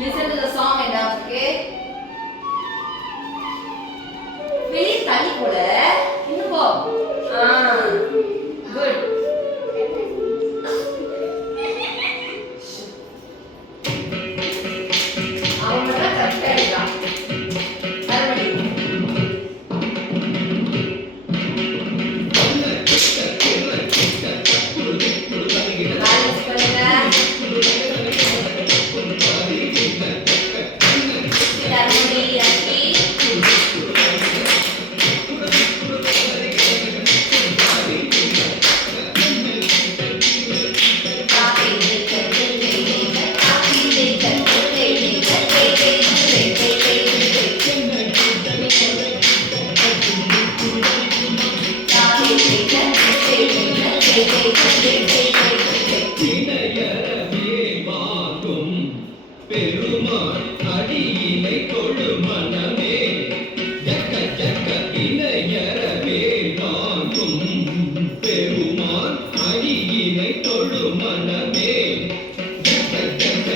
Listen to the song and dance, okay? வெளிய தள்ளி போல இன்னும் போ. Good. அவங்க தான் கரெக்டா இருக்கா. பெருமான் அடியினை தொழு மனமே ஜக்க ஜக்க இணையரவே நாங்கும் பெருமான் அடியினை தொழு மனமே ஜக்க ஜக்க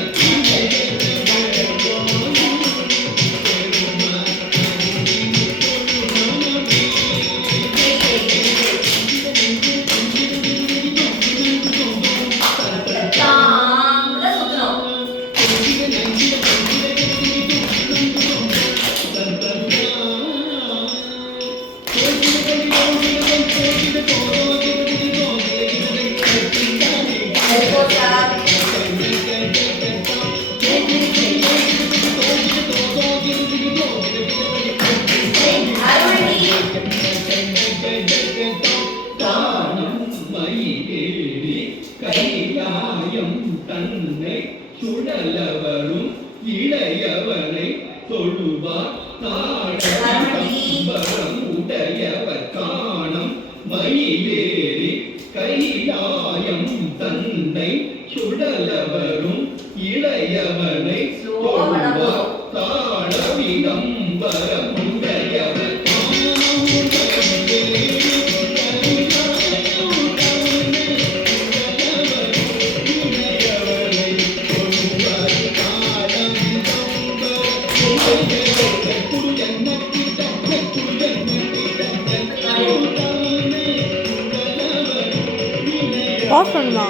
கையாயம் தன்னை சுழலவரும் இளையவனை தொழுவார் தாழம்பரம் உடையவர் காணம் மயிலேறி கையாயம் தன்னை சுழலவரும் இளையவனை தொழுவார் தாழவிடம்பரம் உடையவர் ஆஃப் பண்ணுமா?